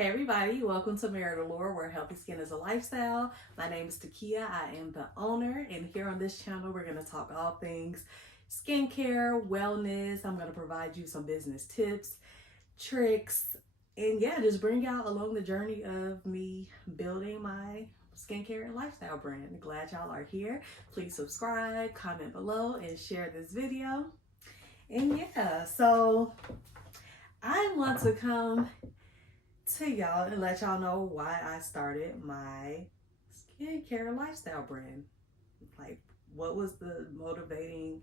Hey everybody, welcome to Meritt Allure, where healthy skin is a lifestyle. My name is Takia, I am the owner, and here on this channel we're going to talk all things skincare, wellness. I'm going to provide you some business tips, tricks, and yeah, just bring y'all along the journey of me building my skincare and lifestyle brand. Glad y'all are here. Please subscribe, comment below, and share this video. And yeah, so I want to come to y'all and let y'all know why I started my skincare lifestyle brand. Like, what was the motivating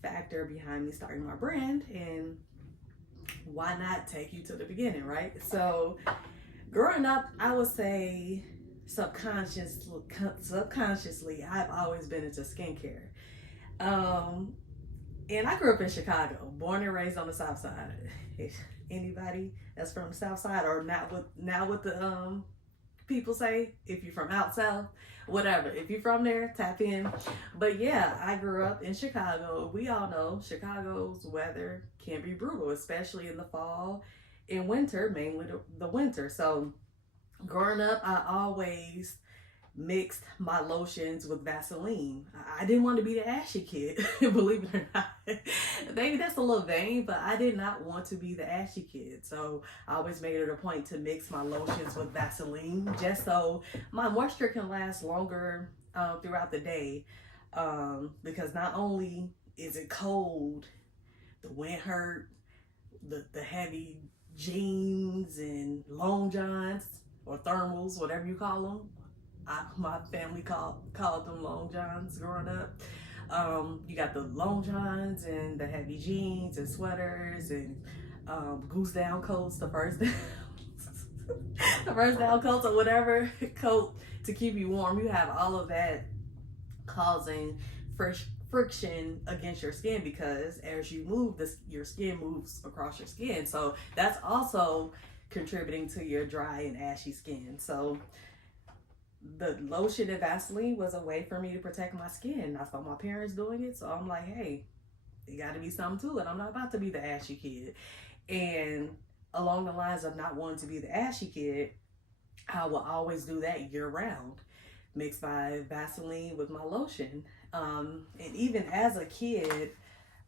factor behind me starting my brand, and why not take you to the beginning, right? So, growing up, I would say subconsciously, I've always been into skincare. And I grew up in Chicago, born and raised on the South Side. If anybody that's from the South Side, or not what the people say, if you're from out south, whatever. If you're from there, tap in. But yeah, I grew up in Chicago. We all know Chicago's weather can be brutal, especially in the fall and winter, mainly the winter. So growing up, I always mixed my lotions with Vaseline. I didn't want to be the ashy kid, believe it or not. Maybe that's a little vain, but I did not want to be the ashy kid. So I always made it a point to mix my lotions with Vaseline just so my moisture can last longer throughout the day. Because not only is it cold, the wind hurt, the heavy jeans and long johns or thermals, whatever you call them. My family called them long johns growing up. You got the long johns and the heavy jeans and sweaters and goose down coats, the first the first down coats or whatever coat to keep you warm. You have all of that causing friction against your skin, because as you move, your skin moves across your skin. So that's also contributing to your dry and ashy skin. So the lotion and Vaseline was a way for me to protect my skin. I saw my parents doing it, so I'm like, hey, it got to be something to it. I'm not about to be the ashy kid. And along the lines of not wanting to be the ashy kid, I will always do that year round, mix my Vaseline with my lotion. And even as a kid,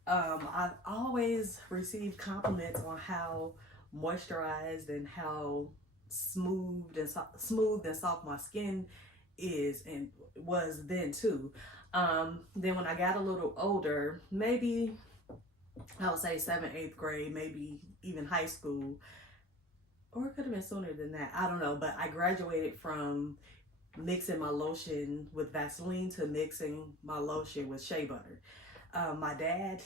I've always received compliments on how moisturized and how smooth and soft my skin is and was then too. Then when I got a little older, maybe I would say 7th, 8th grade, maybe even high school, or it could have been sooner than that. I don't know, but I graduated from mixing my lotion with Vaseline to mixing my lotion with shea butter. My dad,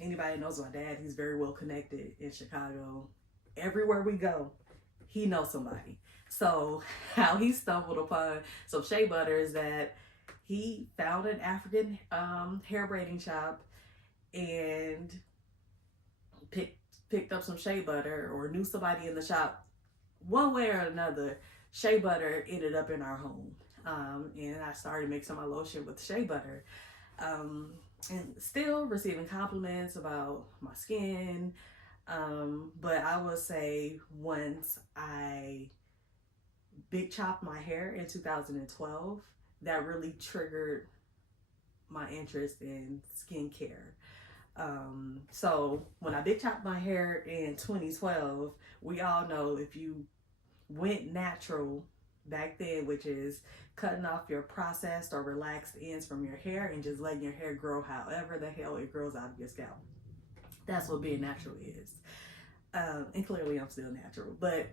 anybody knows my dad, he's very well connected in Chicago. Everywhere we go, he knows somebody. So how he stumbled upon some shea butter is that he found an African hair braiding shop and picked up some shea butter, or knew somebody in the shop. One way or another, shea butter ended up in our home. And I started mixing my lotion with shea butter. And still receiving compliments about my skin. But I will say, once I big chopped my hair in 2012, that really triggered my interest in skincare. So when I big chopped my hair in 2012, we all know if you went natural back then, which is cutting off your processed or relaxed ends from your hair and just letting your hair grow however the hell it grows out of your scalp. That's what being natural is. And clearly I'm still natural, but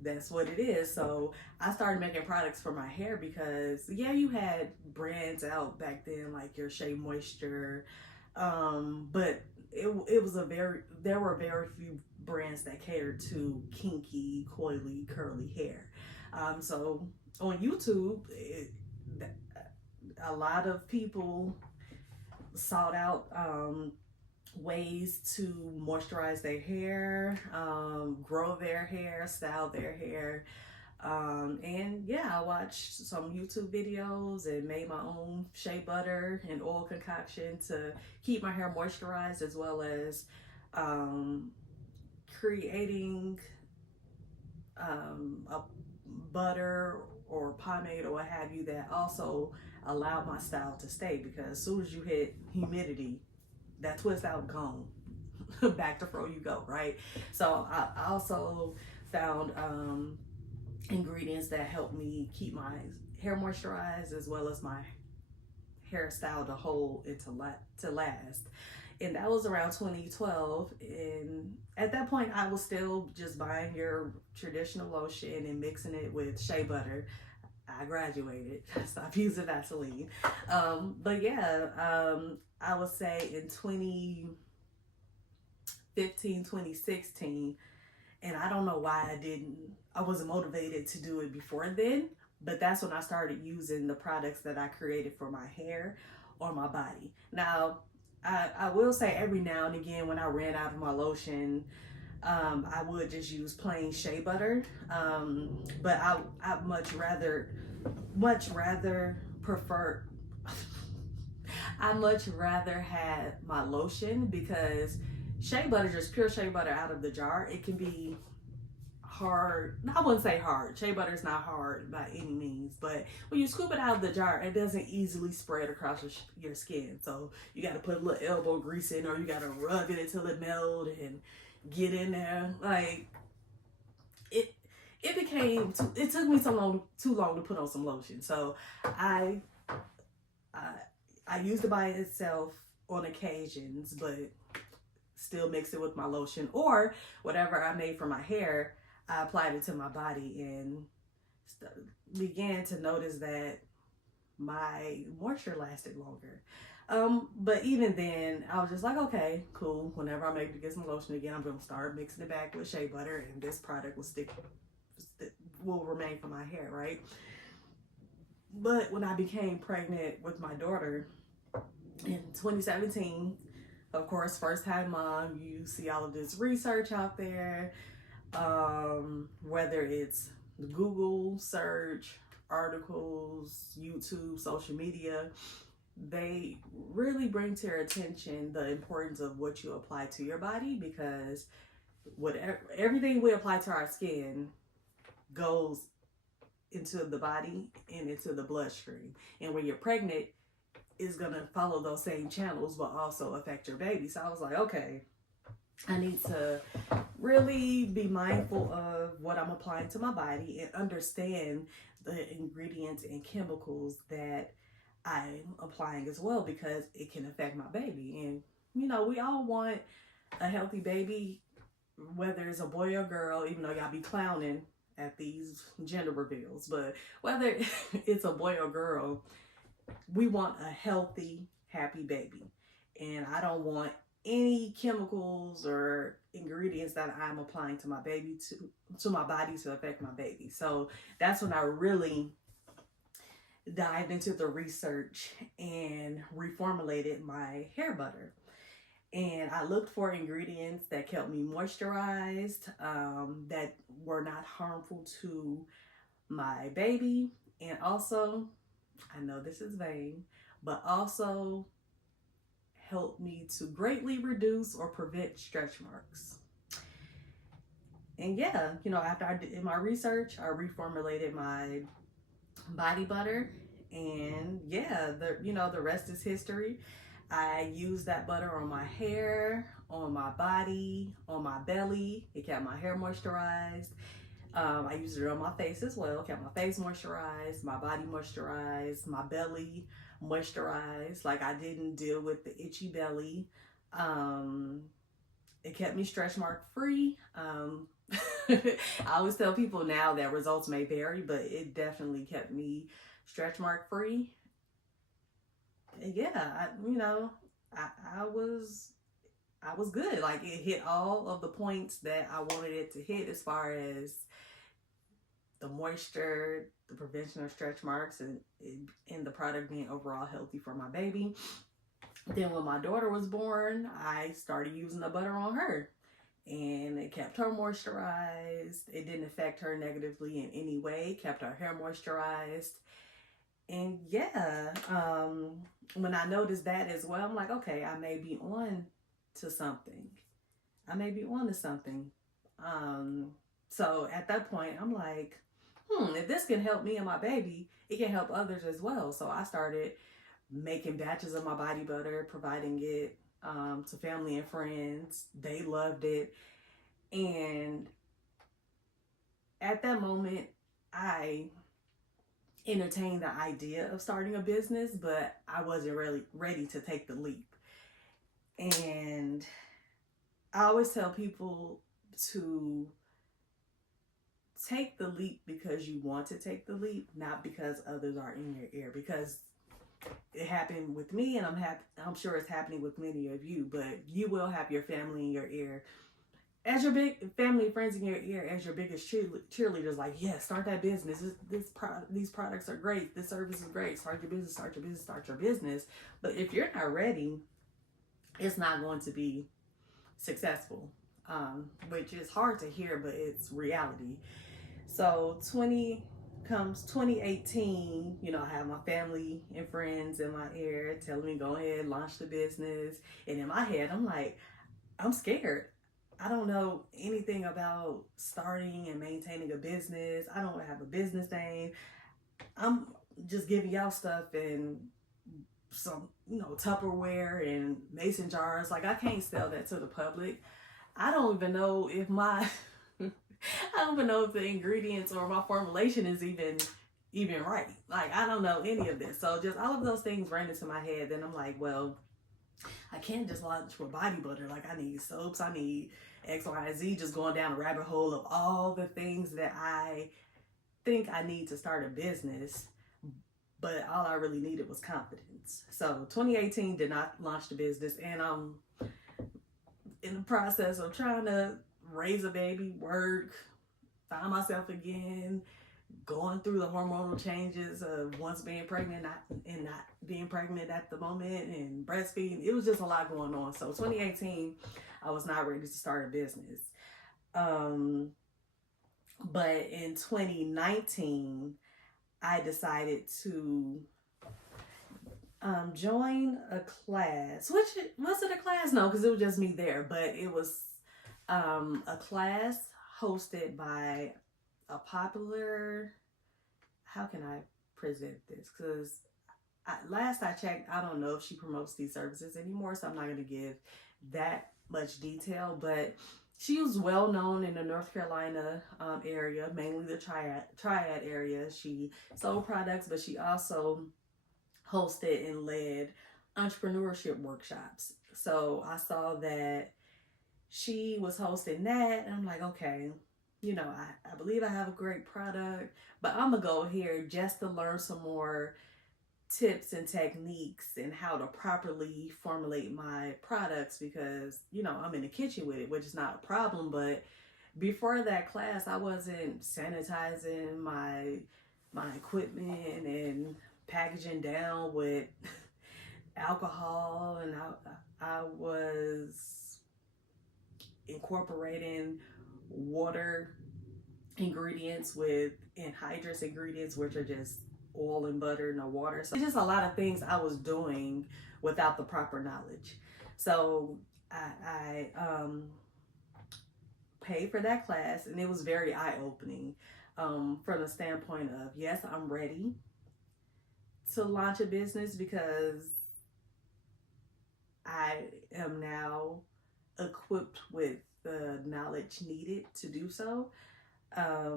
that's what it is. So I started making products for my hair because, yeah, you had brands out back then like your Shea Moisture, but there were very few brands that catered to kinky, coily, curly hair. So on YouTube, a lot of people sought out ways to moisturize their hair, grow their hair, style their hair. And yeah, I watched some YouTube videos and made my own shea butter and oil concoction to keep my hair moisturized, as well as creating a butter or pomade or what have you that also allowed my style to stay, because as soon as you hit humidity, that twist out gone. Back to fro you go, right? So I also found ingredients that help me keep my hair moisturized, as well as my hairstyle to hold it to last. And that was around 2012. And at that point, I was still just buying your traditional lotion and mixing it with shea butter. I graduated, stopped using Vaseline. But yeah, I would say in 2015, 2016, and I don't know why I wasn't motivated to do it before then, but that's when I started using the products that I created for my hair or my body. Now, I will say every now and again when I ran out of my lotion, I would just use plain shea butter. But I much rather prefer, I much rather had my lotion, because shea butter, just pure shea butter out of the jar, it can be hard. I wouldn't say hard. Shea butter is not hard by any means, but when you scoop it out of the jar, it doesn't easily spread across your skin. So you got to put a little elbow grease in, or you got to rub it until it melts and get in there. Like it, it took me too long to put on some lotion. So I, I use it by itself on occasions, but still mix it with my lotion or whatever I made for my hair. I applied it to my body and began to notice that my moisture lasted longer. But even then, I was just like, okay, cool. Whenever I make to get some lotion again, I'm gonna start mixing it back with shea butter, and this product will remain for my hair, right? But when I became pregnant with my daughter in 2017, of course, first time mom, you see all of this research out there, whether it's Google search, articles, YouTube, social media, they really bring to your attention the importance of what you apply to your body, because everything we apply to our skin goes into the body and into the bloodstream. And when you're pregnant, it's gonna follow those same channels, but also affect your baby. So I was like, okay, I need to really be mindful of what I'm applying to my body and understand the ingredients and chemicals that I'm applying as well, because it can affect my baby. And you know, we all want a healthy baby, whether it's a boy or girl, even though y'all be clowning at these gender reveals, but whether it's a boy or girl, we want a healthy, happy baby. And I don't want any chemicals or ingredients that I'm applying to my baby to my body to affect my baby. So that's when I really dived into the research and reformulated my hair butter. And I looked for ingredients that kept me moisturized, that were not harmful to my baby. And also, I know this is vain, but also helped me to greatly reduce or prevent stretch marks. And yeah, you know, after I did my research, I reformulated my body butter, and yeah, the rest is history. I used that butter on my hair, on my body, on my belly. It kept my hair moisturized. I used it on my face as well. Kept my face moisturized, my body moisturized, my belly moisturized. Like, I didn't deal with the itchy belly. It kept me stretch mark free. I always tell people now that results may vary, but it definitely kept me stretch mark free. And yeah, I was good. Like, it hit all of the points that I wanted it to hit, as far as the moisture, the prevention of stretch marks, and the product being overall healthy for my baby. Then when my daughter was born, I started using the butter on her, and it kept her moisturized. It didn't affect her negatively in any way, kept her hair moisturized. And yeah, when I noticed that as well, I'm like, okay, I may be on to something. So at that point, I'm like, if this can help me and my baby, it can help others as well. So I started making batches of my body butter, providing it to family and friends. They loved it. And at that moment, I entertained the idea of starting a business, but I wasn't really ready to take the leap. And I always tell people to take the leap because you want to take the leap, not because others are in your ear. Because it happened with me, and I'm sure it's happening with many of you. But you will have your family in your ear, as your big family and friends in your ear, as your biggest cheerleaders. Like, yeah, start that business. These products are great. This service is great. Start your business. Start your business. Start your business. But if you're not ready, it's not going to be successful. Which is hard to hear, but it's reality. So 2018, I have my family and friends in my ear telling me, go ahead, launch the business. And in my head, I'm like, I'm scared. I don't know anything about starting and maintaining a business. I don't have a business name. I'm just giving y'all stuff and some, Tupperware and mason jars. Like, I can't sell that to the public. I don't even know if I don't even know if the ingredients or my formulation is even right. Like, I don't know any of this. So just all of those things ran into my head. Then I'm like, well, I can't just launch with body butter. Like, I need soaps, I need X, Y, and Z, just going down a rabbit hole of all the things that I think I need to start a business. But all I really needed was confidence. So 2018 did not launch the business, and I'm in the process of trying to raise a baby, work, find myself again, going through the hormonal changes of once being pregnant and not being pregnant at the moment, and breastfeeding. It was just a lot going on. So 2018, I was not ready to start a business. But in 2019, I decided to join a class. Was it a class? No, because it was just me there. But it was a class hosted by a popular, how can I present this? Because last I checked, I don't know if she promotes these services anymore, so I'm not going to give that much detail. But she was well known in the North Carolina area, mainly the Triad area. She sold products, but she also hosted and led entrepreneurship workshops. So I saw that she was hosting that, and I'm like, okay, I believe I have a great product, but I'm gonna go here just to learn some more tips and techniques and how to properly formulate my products, because I'm in the kitchen with it, which is not a problem. But before that class, I wasn't sanitizing my equipment and packaging down with alcohol, and I was incorporating water ingredients with anhydrous ingredients, which are just oil and butter, no water. So just a lot of things I was doing without the proper knowledge. So I paid for that class, and it was very eye-opening from the standpoint of, yes, I'm ready to launch a business because I am now equipped with the knowledge needed to do so. I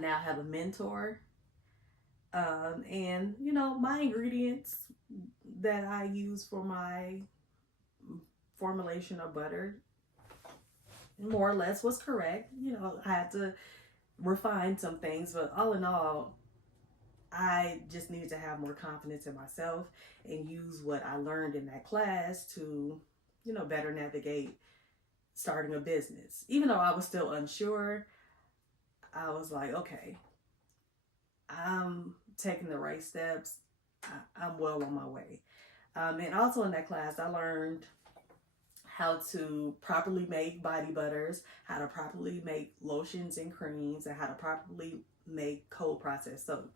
now have a mentor, and my ingredients that I use for my formulation of butter more or less was correct. I had to refine some things, but all in all, I just needed to have more confidence in myself and use what I learned in that class to, better navigate starting a business. Even though I was still unsure, I was like, okay, I'm taking the right steps. I'm well on my way. And also in that class, I learned how to properly make body butters, how to properly make lotions and creams, and how to properly make cold processed soap.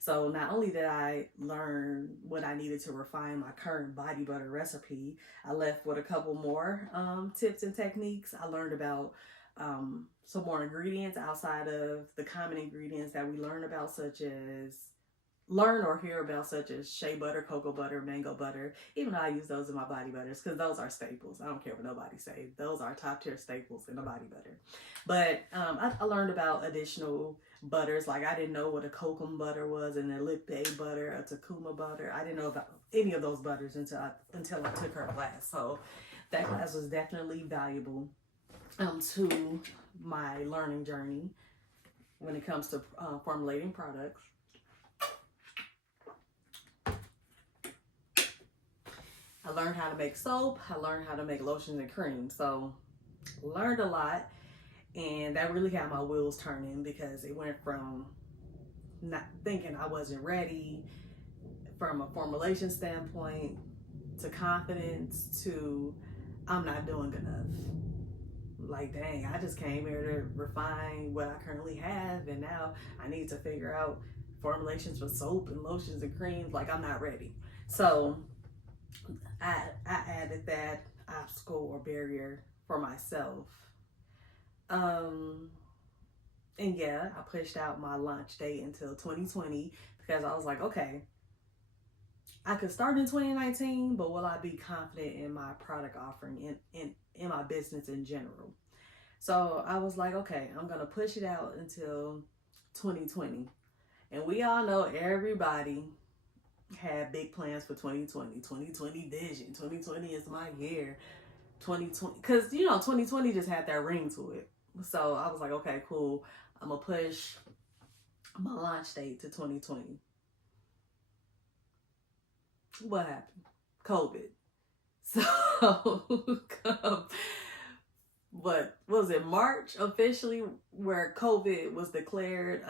So not only did I learn what I needed to refine my current body butter recipe, I left with a couple more tips and techniques. I learned about some more ingredients outside of the common ingredients that we learn or hear about, such as shea butter, cocoa butter, mango butter. Even though I use those in my body butters because those are staples. I don't care what nobody say. Those are top tier staples in a body butter. But I learned about additional butters. Like I didn't know what a kokum butter was, and a lipid butter, a takuma butter. I didn't know about any of those butters until I took her class. So that class was definitely valuable to my learning journey when it comes to formulating products. I learned how to make soap. I learned how to make lotions and creams. So learned a lot, and that really had my wheels turning because it went from not thinking I wasn't ready from a formulation standpoint to confidence to I'm not doing enough. Like, dang, I just came here to refine what I currently have, and now I need to figure out formulations for soap and lotions and creams. Like, I'm not ready. So I added that obstacle or barrier for myself. And yeah, I pushed out my launch date until 2020 because I was like, okay, I could start in 2019, but will I be confident in my product offering in my business in general? So I was like, okay, I'm going to push it out until 2020. And we all know everybody had big plans for 2020 vision. 2020 is my year. 2020, because 2020 just had that ring to it. So I was like, okay, cool. I'm going to push my launch date to 2020. What happened? COVID. So, what was it, March officially, where COVID was declared?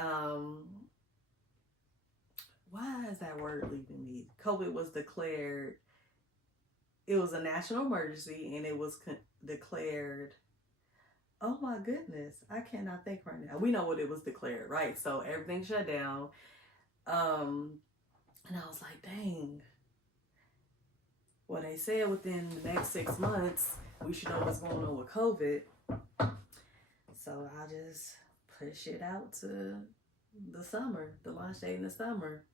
Why is that word leaving me? COVID was declared. It was a national emergency, and it was declared. Oh my goodness, I cannot think right now. We know what it was declared, right? So everything shut down. And I was like, dang. Well, they said within the next 6 months, we should know what's going on with COVID. So I just push it out to the summer, the launch date in the summer.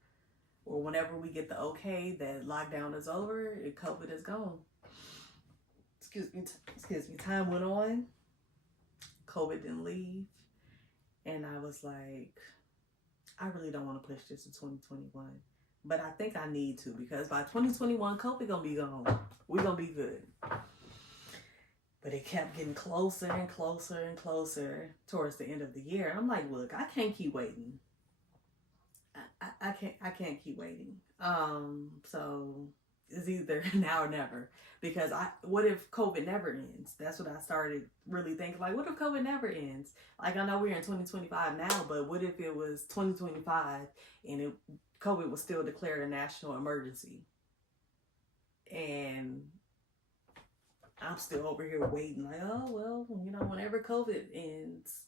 Or whenever we get the okay that lockdown is over and COVID is gone. Excuse me. Time went on. COVID didn't leave. And I was like, I really don't want to push this to 2021. But I think I need to, because by 2021, COVID gonna be gone. We're gonna be good. But it kept getting closer and closer and closer towards the end of the year. And I'm like, look, I can't keep waiting. I can't keep waiting. So it's either now or never. Because what if COVID never ends? That's what I started really thinking. Like, what if COVID never ends? Like, I know we're in 2025 now, but what if it was 2025 and COVID was still declared a national emergency? And I'm still over here waiting, like, oh, well, whenever COVID ends,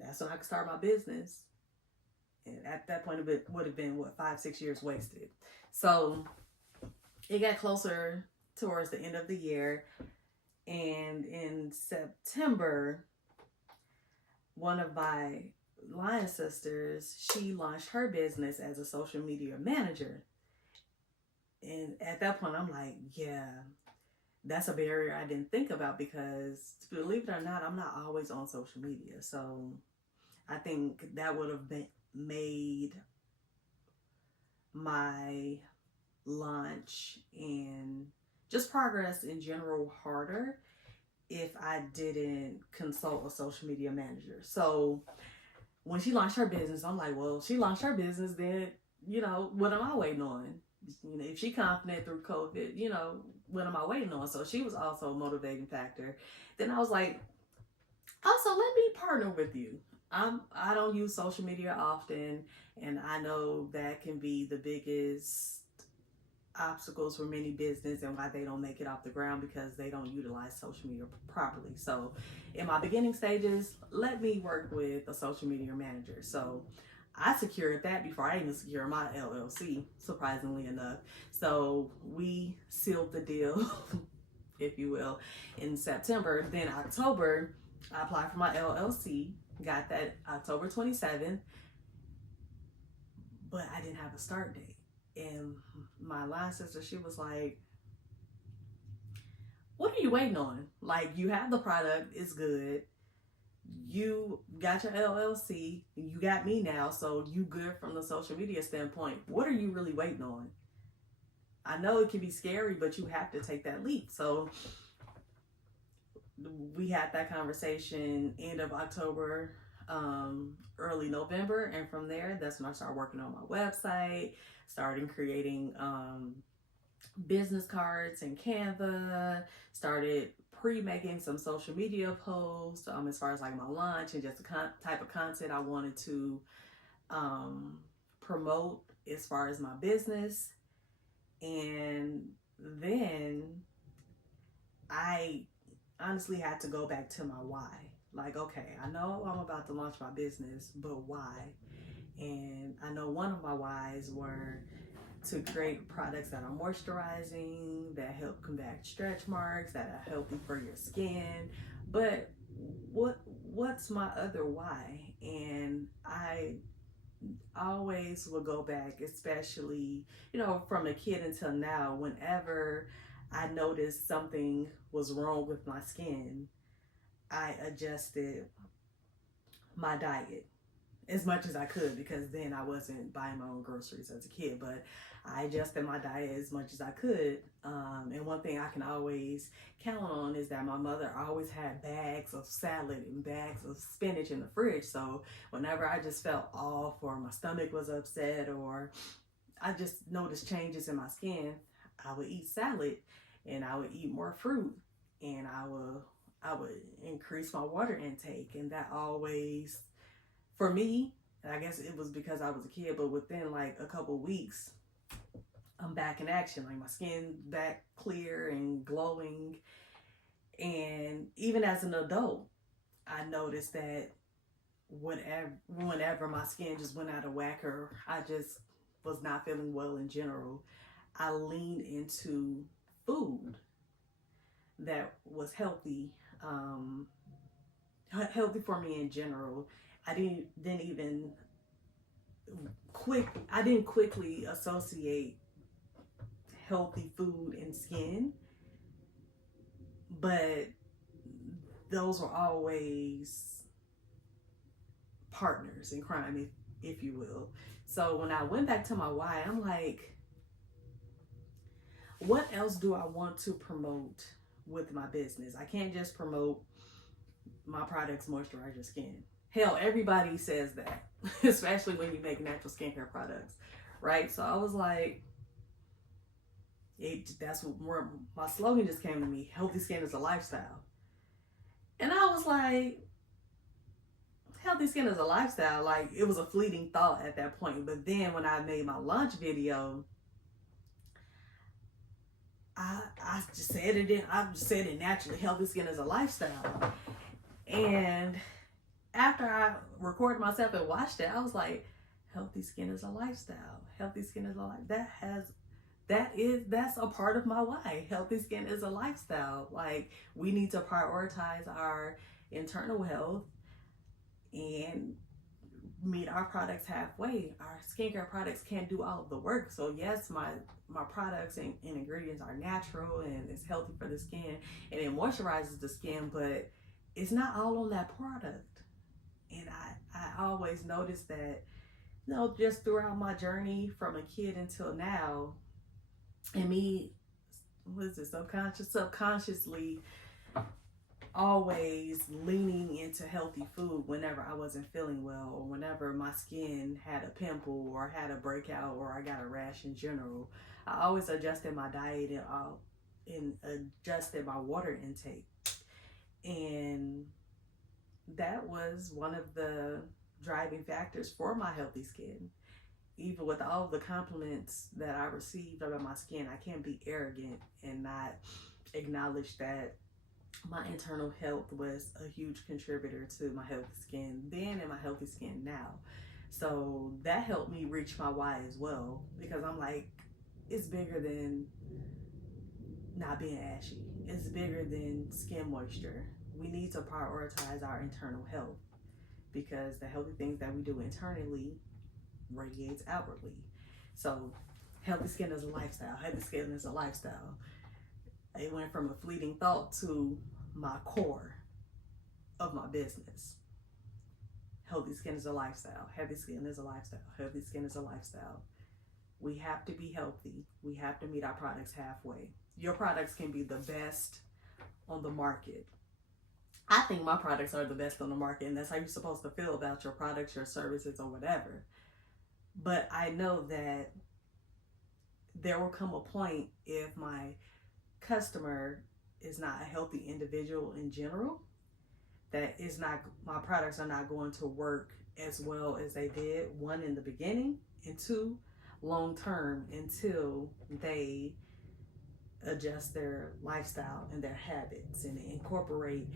that's when I can start my business. And at that point, it would have been, 5-6 years wasted. So it got closer towards the end of the year. And in September, one of my Lion sisters, she launched her business as a social media manager. And at that point, I'm like, yeah, that's a barrier I didn't think about, because believe it or not, I'm not always on social media. So I think that would have made my launch and just progress in general harder if I didn't consult a social media manager. So when she launched her business, I'm like, well, she launched her business, then, what am I waiting on? If she confident through COVID, what am I waiting on? So she was also a motivating factor. Then I was like, also, let me partner with you. I don't use social media often, and I know that can be the biggest obstacles for many business and why they don't make it off the ground, because they don't utilize social media properly. So in my beginning stages, let me work with a social media manager. So I secured that before I even secured my LLC, surprisingly enough. So we sealed the deal, if you will, in September. Then October, I applied for my LLC, got that October 27th, but I didn't have a start date. And my line sister, she was like, what are you waiting on? Like, you have the product, it's good. You got your LLC, you got me now, so you good from the social media standpoint. What are you really waiting on? I know it can be scary, but you have to take that leap. So we had that conversation end of October, early November, and from there, that's when I started working on my website, started creating business cards in Canva, started pre-making some social media posts as far as like my launch and just the type of content I wanted to promote as far as my business. And then I honestly had to go back to my why. Like, okay, I know I'm about to launch my business, but why? And I know one of my whys were to create products that are moisturizing, that help combat stretch marks, that are healthy for your skin. But what's my other why? And I always will go back, especially, from a kid until now, whenever I noticed something was wrong with my skin, I adjusted my diet as much as I could, because then I wasn't buying my own groceries as a kid, but I adjusted my diet as much as I could. And one thing I can always count on is that my mother always had bags of salad and bags of spinach in the fridge. So whenever I just felt off, or my stomach was upset, or I just noticed changes in my skin, I would eat salad and I would eat more fruit, and I would increase my water intake. And that always, for me, I guess it was because I was a kid, but within like a couple weeks, I'm back in action. Like, my skin back clear and glowing. And even as an adult, I noticed that whenever my skin just went out of whack, or I just was not feeling well in general, I leaned into food that was healthy, healthy for me in general. I didn't quickly associate healthy food and skin, but those were always partners in crime, if you will. So when I went back to my why, I'm like, what else do I want to promote with my business? I can't just promote my products moisturize your skin. Hell, everybody says that, especially when you make natural skincare products, right? So I was like, that's where my slogan just came to me: healthy skin is a lifestyle. And I was like, healthy skin is a lifestyle. Like, it was a fleeting thought at that point. But then when I made my launch video, I just said it naturally. Healthy skin is a lifestyle. And after I recorded myself and watched it, I was like, healthy skin is a lifestyle. Healthy skin is a life. That's a part of my why. Healthy skin is a lifestyle. Like, we need to prioritize our internal health and meet our products halfway. Our skincare products can't do all of the work. So yes, my products and ingredients are natural and it's healthy for the skin and it moisturizes the skin, but it's not all on that product. And I always noticed that, just throughout my journey from a kid until now, and me, subconsciously always leaning into healthy food whenever I wasn't feeling well, or whenever my skin had a pimple or had a breakout or I got a rash in general. I always adjusted my diet and adjusted my water intake. And that was one of the driving factors for my healthy skin. Even with all the compliments that I received about my skin, I can't be arrogant and not acknowledge that my internal health was a huge contributor to my healthy skin then and my healthy skin now. So that helped me reach my why as well, because I'm like, it's bigger than not being ashy. It's bigger than skin moisture. we need to prioritize our internal health, because the healthy things that we do internally radiates outwardly. So healthy skin is a lifestyle. Healthy skin is a lifestyle. It went from a fleeting thought to my core of my business. Healthy skin is a lifestyle. Healthy skin is a lifestyle. Healthy skin is a lifestyle. We have to be healthy. We have to meet our products halfway. Your products can be the best on the market. I think my products are the best on the market, and that's how you're supposed to feel about your products, your services, or whatever. But I know that there will come a point, if my customer is not a healthy individual in general, that is not, my products are not going to work as well as they did, one, in the beginning, and two, long term, until they adjust their lifestyle and their habits and incorporate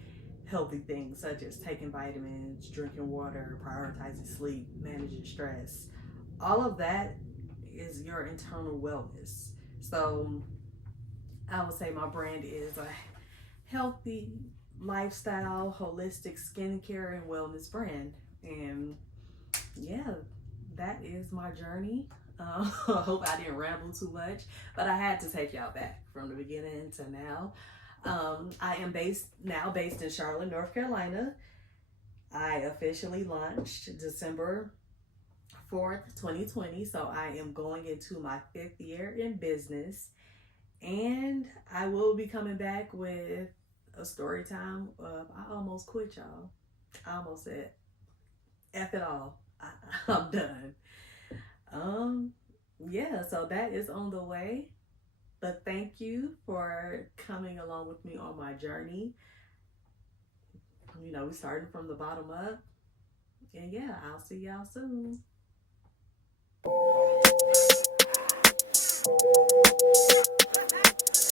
healthy things such as taking vitamins, drinking water, prioritizing sleep, managing stress. All of that is your internal wellness. So I would say my brand is a healthy lifestyle, holistic skincare and wellness brand. And yeah, that is my journey. I hope I didn't ramble too much, but I had to take y'all back from the beginning to now. I am based in Charlotte, North Carolina. I officially launched December 4th, 2020. So I am going into my 5th year in business, and I will be coming back with a story time of I almost quit, y'all. I almost said, F it all. I'm done. Yeah, so that is on the way. But thank you for coming along with me on my journey. You know, we started from the bottom up. And yeah, I'll see y'all soon.